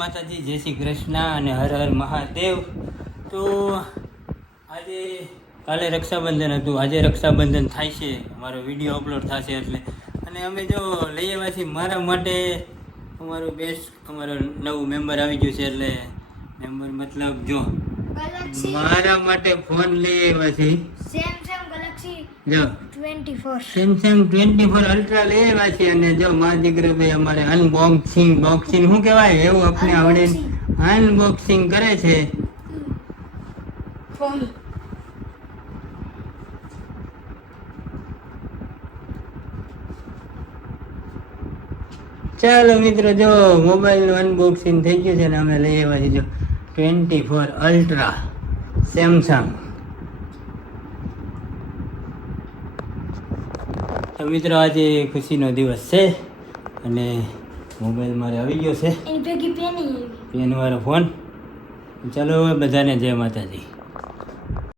માતાજી, જય શ્રી કૃષ્ણ અને હર હર મહાદેવ. તો આજે કાલે રક્ષાબંધન હતું, આજે રક્ષાબંધન થાય છે, અમારો વિડીયો અપલોડ થશે એટલે. અને અમે જો લઈ આવ્યા છીએ મારા માટે અમારું નવું મેમ્બર આવી ગયું છે. એટલે મેમ્બર મતલબ જો મારા માટે ફોન લઈ આવ્યા છે જો સેમસંગ 24 અલ્ટ્રા લઈ આવ્યા છે. અને જો મારા દીકરા ભાઈ અમારે અનબોક્સિંગ શું કહેવાય એવું આપણે આવડે અનબોક્સિંગ કરે છે. ચાલો મિત્રો, જો મોબાઈલનું અનબોક્સિંગ થઈ ગયું છે ને અમે લઈ આવ્યા છીએ જો 24 અલ્ટ્રા સેમસંગ. તો મિત્રો આજે ખુશીનો દિવસ છે અને મોબાઈલ મારે આવી ગયો છે, પેન વાળો ફોન. ચાલો બધાને જય માતાજી.